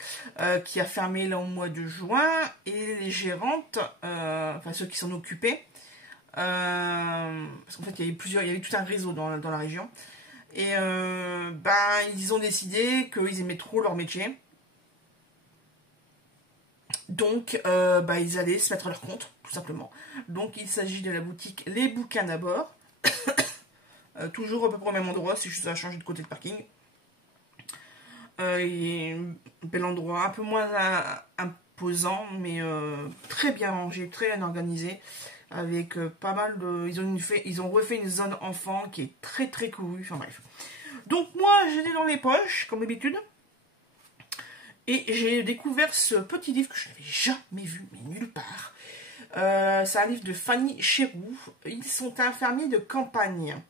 qui a fermé là au mois de juin. Et les gérantes, enfin ceux qui s'en occupaient, parce qu'en fait, il y avait tout un réseau dans la région. Et ils ont décidé qu'ils aimaient trop leur métier. Donc, ils allaient se mettre à leur compte, tout simplement. Donc, il s'agit de la boutique Les Bouquins d'abord. Toujours à peu près au même endroit, c'est juste à changer de côté de parking. Et un bel endroit, un peu moins imposant, mais très bien rangé, très bien organisé, avec pas mal de... Ils ont refait une zone enfant qui est très très courue, enfin bref. Donc moi, j'étais dans les poches, comme d'habitude, et j'ai découvert ce petit livre que je n'avais jamais vu, mais nulle part. C'est un livre de Fanny Chéroux. Ils sont infirmiers de campagne.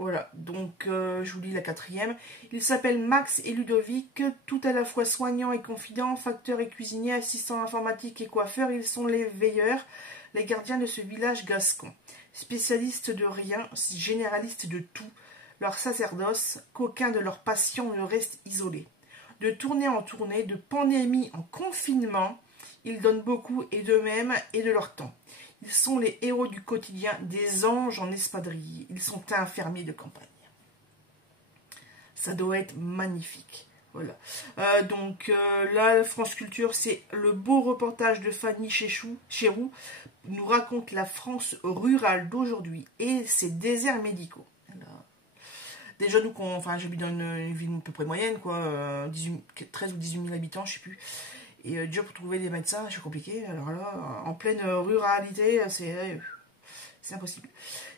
Voilà, donc je vous lis la quatrième. Il s'appelle Max et Ludovic, tout à la fois soignants et confidents, facteurs et cuisiniers, assistants informatiques et coiffeurs. Ils sont les veilleurs, les gardiens de ce village gascon. Spécialistes de rien, généralistes de tout. Leur sacerdoce, qu'aucun de leurs patients ne reste isolé. De tournée en tournée, de pandémie en confinement, ils donnent beaucoup et d'eux-mêmes et de leur temps. Ils sont les héros du quotidien, des anges en espadrille. Ils sont infirmiers de campagne. Ça doit être magnifique. Voilà. Donc là, France Culture, c'est le beau reportage de Fanny Chéroux, nous raconte la France rurale d'aujourd'hui et ses déserts médicaux. Déjà, nous, enfin, j'habite dans une ville à peu près moyenne, quoi, 13 ou 18 000 habitants, je sais plus. Et déjà, pour trouver des médecins, c'est compliqué. Alors là, en pleine ruralité, c'est impossible.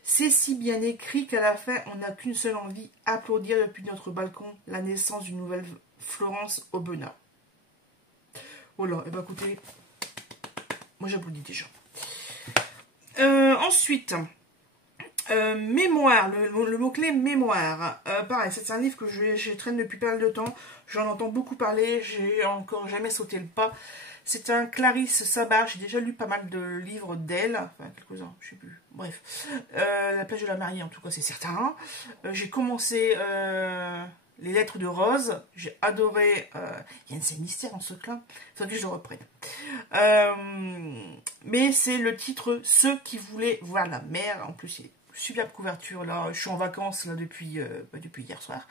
C'est si bien écrit qu'à la fin, on n'a qu'une seule envie, applaudir depuis notre balcon la naissance d'une nouvelle Florence Aubenas. Voilà, et ben écoutez, moi j'applaudis déjà. Ensuite... mémoire, le mot-clé mémoire. Pareil, c'est un livre que je traîne depuis pas mal de temps. J'en entends beaucoup parler, j'ai encore jamais sauté le pas. C'est un Clarisse Sabat, j'ai déjà lu pas mal de livres d'elle, enfin quelques-uns, je sais plus. Bref, La plage de la mariée en tout cas, c'est certain. J'ai commencé Les lettres de Rose, j'ai adoré. Il y a un scène mystère dans ce clin, il faudrait que je le reprenne. Mais c'est le titre Ceux qui voulaient voir la mer, en plus il est superbe couverture, là, je suis en vacances là depuis hier soir.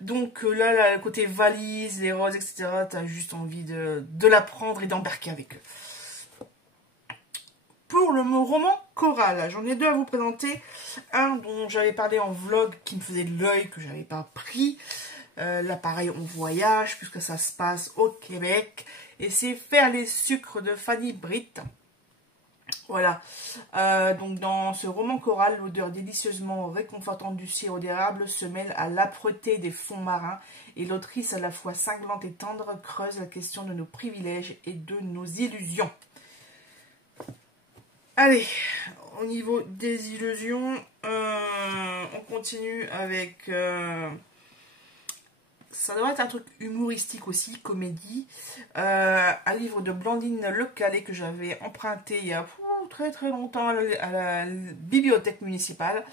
Donc là, le côté valise, les roses, etc., t'as juste envie de la prendre et d'embarquer avec eux. Pour le roman choral, j'en ai deux à vous présenter. Un dont j'avais parlé en vlog qui me faisait de l'œil, que j'avais pas pris. Là, pareil, on voyage, puisque ça se passe au Québec. Et c'est Faire les sucres de Fanny Britt. Voilà, donc dans ce roman choral, l'odeur délicieusement réconfortante du sirop d'érable se mêle à l'âpreté des fonds marins et l'autrice à la fois cinglante et tendre creuse la question de nos privilèges et de nos illusions. Allez, au niveau des illusions, on continue avec... ça doit être un truc humoristique aussi, comédie. Un livre de Blandine Lecallet que j'avais emprunté il y a très très longtemps à la bibliothèque municipale.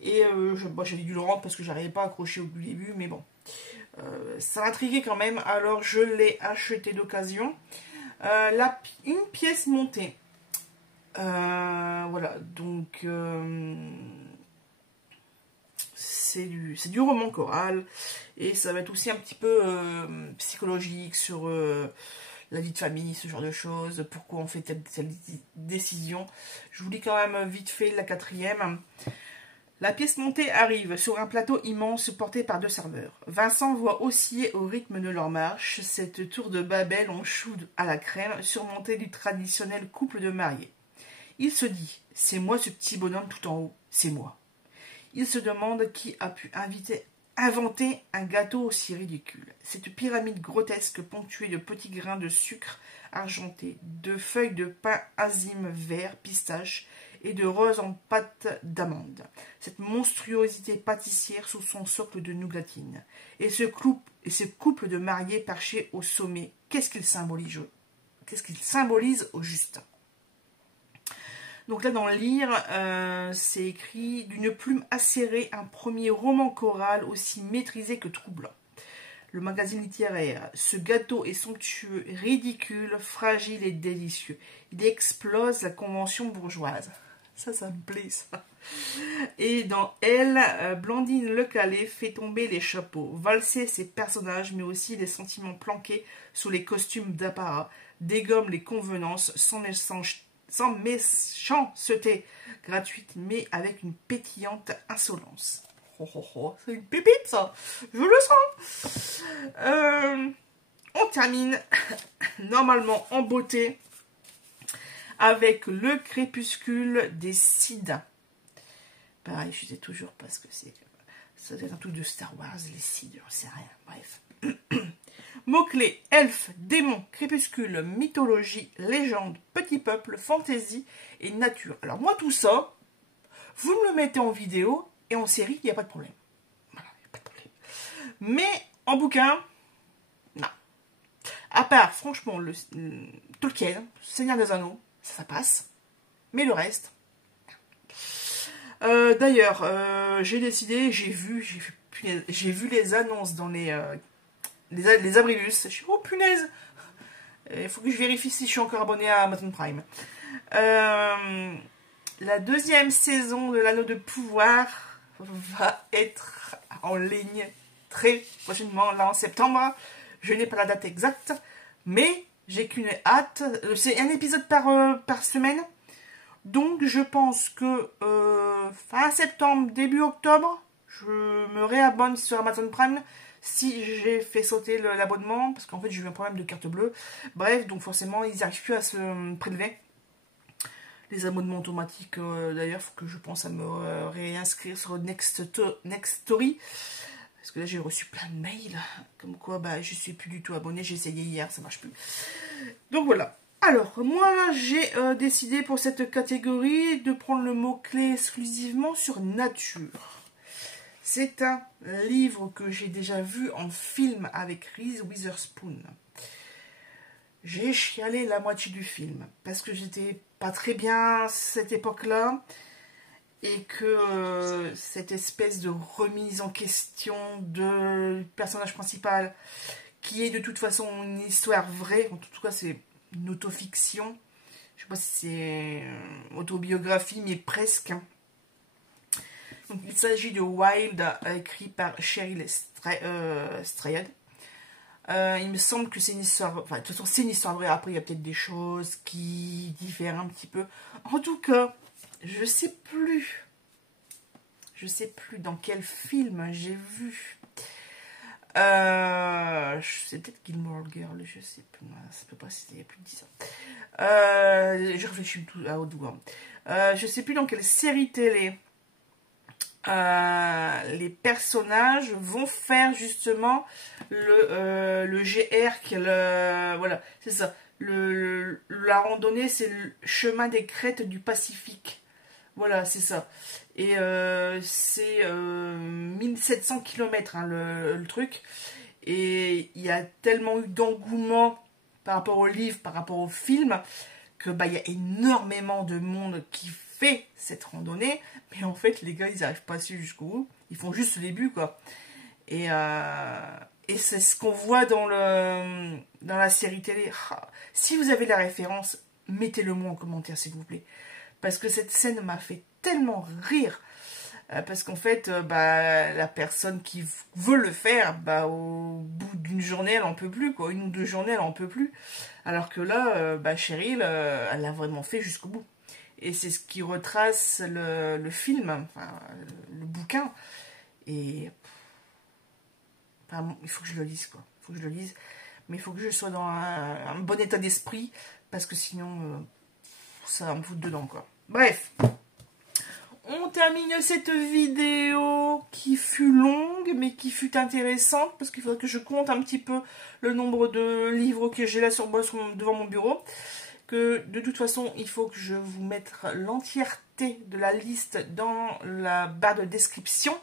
Et j'avais dû le rendre parce que j'arrivais pas à accrocher au début, mais bon. Ça m'intriguait quand même, alors je l'ai acheté d'occasion. Une pièce montée. Voilà, donc... c'est du roman choral et ça va être aussi un petit peu psychologique sur la vie de famille, ce genre de choses, pourquoi on fait telle décision. Je vous lis quand même vite fait la quatrième. La pièce montée arrive sur un plateau immense porté par deux serveurs. Vincent voit osciller au rythme de leur marche cette tour de Babel en chou à la crème surmontée du traditionnel couple de mariés. Il se dit, c'est moi ce petit bonhomme tout en haut, c'est moi. Il se demande qui a pu inventer un gâteau aussi ridicule. Cette pyramide grotesque ponctuée de petits grains de sucre argenté, de feuilles de pain azime vert, pistache et de roses en pâte d'amande. Cette monstruosité pâtissière sous son socle de nougatine. Et ce couple de mariés perchés au sommet, qu'est-ce qu'il symbolise au juste? Donc là, dans le livre, c'est écrit « D'une plume acérée, un premier roman choral aussi maîtrisé que troublant. » Le magazine littéraire. Ce gâteau est somptueux, ridicule, fragile et délicieux. Il explose la convention bourgeoise. Ça me plaît, ça. Et dans Elle, Blandine Lecallet fait tomber les chapeaux, valser ses personnages, mais aussi les sentiments planqués sous les costumes d'apparat, dégomme les convenances sans méchanceté gratuite, mais avec une pétillante insolence. C'est une pépite, ça. Je le sens. On termine, normalement, en beauté, avec le crépuscule des Sith. Pareil, je sais toujours pas ce que c'est. Ça doit être un truc de Star Wars, les Sith, j'en sais rien. Bref. Mots-clés, elfe, démon, crépuscule, mythologie, légende, petit peuple, fantaisie et nature. Alors moi, tout ça, vous me le mettez en vidéo et en série, il n'y a pas de problème. Voilà, il n'y a pas de problème. Mais en bouquin, non. À part, franchement, le Tolkien, Seigneur des Anneaux, ça passe. Mais le reste... D'ailleurs, j'ai décidé, j'ai vu les annonces dans les Abribus. Je suis, oh punaise, il faut que je vérifie si je suis encore abonné à Amazon Prime. La deuxième saison de l'Anneau de Pouvoir va être en ligne très prochainement, là en septembre. Je n'ai pas la date exacte, mais j'ai qu'une hâte. C'est un épisode par semaine. Donc je pense que fin septembre, début octobre, je me réabonne sur Amazon Prime si j'ai fait sauter l'abonnement, parce qu'en fait j'ai eu un problème de carte bleue. Bref, donc forcément ils n'arrivent plus à se prélever. Les abonnements automatiques, d'ailleurs, il faut que je pense à me réinscrire sur Nextory. Parce que là j'ai reçu plein de mails, comme quoi bah, je suis plus du tout abonnée, j'ai essayé hier, ça marche plus. Donc voilà. Alors, moi, j'ai décidé pour cette catégorie de prendre le mot-clé exclusivement sur nature. C'est un livre que j'ai déjà vu en film avec Reese Witherspoon. J'ai chialé la moitié du film parce que j'étais pas très bien à cette époque-là et que cette espèce de remise en question de personnage principal qui est de toute façon une histoire vraie, en tout cas c'est une autofiction, je sais pas si c'est autobiographie, mais presque. Donc, il s'agit de Wild, écrit par Cheryl Strayed. Il me semble que c'est une histoire, enfin de toute façon c'est une histoire vraie, après il y a peut-être des choses qui diffèrent un petit peu. En tout cas, je sais plus dans quel film j'ai vu. C'est peut-être Gilmore Girl, je sais plus, ça peut pas, c'était il y a plus de 10 ans. Je réfléchis tout à haut doigt. Je sais plus dans quelle série télé les personnages vont faire justement le GR, voilà, c'est ça. La randonnée, c'est le chemin des crêtes du Pacifique. Voilà, c'est ça. Et c'est 1700 km hein, le truc. Et il y a tellement eu d'engouement par rapport au livre, par rapport au film, que bah, il y a énormément de monde qui fait cette randonnée. Mais en fait, les gars, ils n'arrivent pas à suivre jusqu'au bout. Ils font juste le début, quoi. Et c'est ce qu'on voit dans la série télé. Si vous avez la référence, mettez-le moi en commentaire, s'il vous plaît. Parce que cette scène m'a fait tellement rire. Parce qu'en fait, bah, la personne qui veut le faire, bah, au bout d'une journée, elle n'en peut plus, quoi. Une ou deux journées, elle n'en peut plus. Alors que là, bah, Cheryl, elle l'a vraiment fait jusqu'au bout. Et c'est ce qui retrace le film, enfin, le bouquin. Et enfin, il faut que je le lise, quoi. Il faut que je le lise. Mais il faut que je sois dans un bon état d'esprit, parce que sinon, ça va me foutre dedans, quoi. Bref. On termine cette vidéo qui fut longue, mais qui fut intéressante, parce qu'il faudrait que je compte un petit peu le nombre de livres que j'ai là devant mon bureau. Que de toute façon, il faut que je vous mette l'entièreté de la liste dans la barre de description.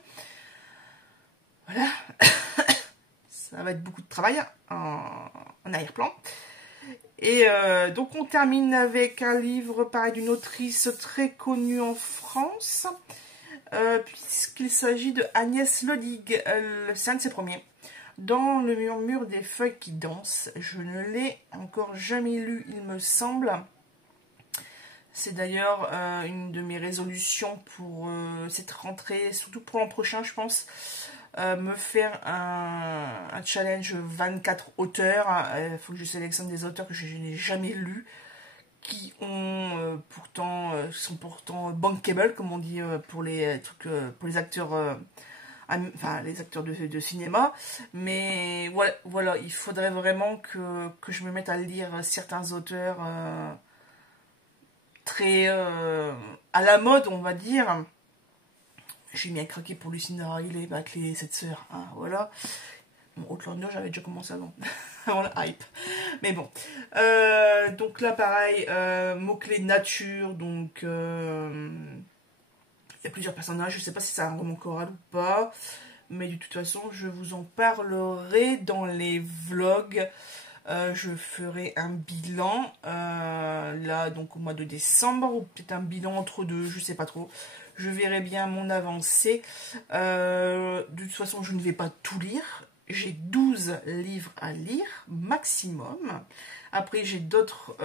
Voilà. Ça va être beaucoup de travail en arrière-plan. Et donc on termine avec un livre pareil d'une autrice très connue en France, puisqu'il s'agit de Agnès Loddig. C'est un de ses premiers. Dans le murmure des feuilles qui dansent. Je ne l'ai encore jamais lu, il me semble. C'est d'ailleurs une de mes résolutions pour cette rentrée, surtout pour l'an prochain, je pense. Me faire un challenge 24 auteurs. Il faut que je sélectionne des auteurs que je n'ai jamais lus, qui ont sont pourtant bankable, comme on dit pour les trucs, pour les acteurs enfin les acteurs de cinéma, mais voilà, il faudrait vraiment que je me mette à lire certains auteurs très à la mode, on va dire. J'ai bien craqué pour Lucinda Riley, Batley, cette sœur, hein, voilà. Bon, Outlander, j'avais déjà commencé avant, avant la hype. Mais bon. Donc là, pareil, mots-clés nature, donc il y a plusieurs personnages, je ne sais pas si c'est un roman choral ou pas, mais de toute façon, je vous en parlerai dans les vlogs. Je ferai un bilan, là, donc au mois de décembre, ou peut-être un bilan entre deux, je ne sais pas trop. Je verrai bien mon avancée. De toute façon, je ne vais pas tout lire. J'ai 12 livres à lire, maximum. Après, j'ai d'autres...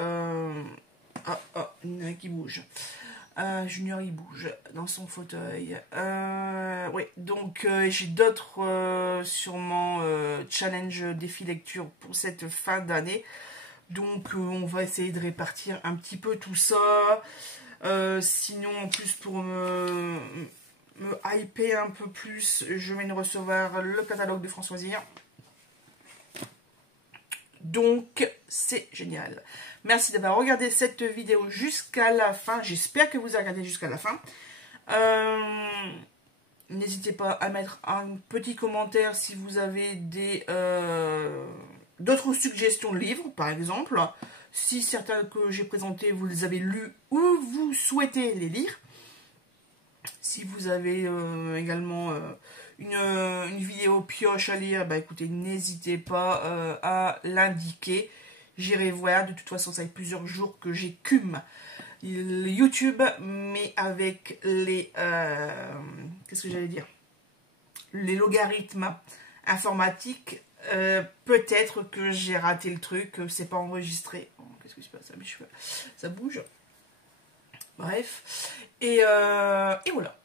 il y en a qui bouge. Junior, il bouge dans son fauteuil. Oui, donc j'ai d'autres, sûrement, challenge défi lecture pour cette fin d'année. Donc, on va essayer de répartir un petit peu tout ça. Sinon, en plus, pour me hyper un peu plus, je viens de recevoir le catalogue de Françoisir. Donc, c'est génial. Merci d'avoir regardé cette vidéo jusqu'à la fin. J'espère que vous avez regardé jusqu'à la fin. N'hésitez pas à mettre un petit commentaire si vous avez d'autres suggestions de livres, par exemple. Si certains que j'ai présentés, vous les avez lus ou vous souhaitez les lire. Si vous avez également une vidéo pioche à lire, bah écoutez, n'hésitez pas à l'indiquer. J'irai voir. De toute façon, ça fait plusieurs jours que j'écume YouTube, mais avec les... qu'est-ce que j'allais dire? Les logarithmes informatiques. Peut-être que j'ai raté le truc, c'est pas enregistré. Oh, qu'est-ce que se passe à mes cheveux? Ça bouge. Bref. Et voilà.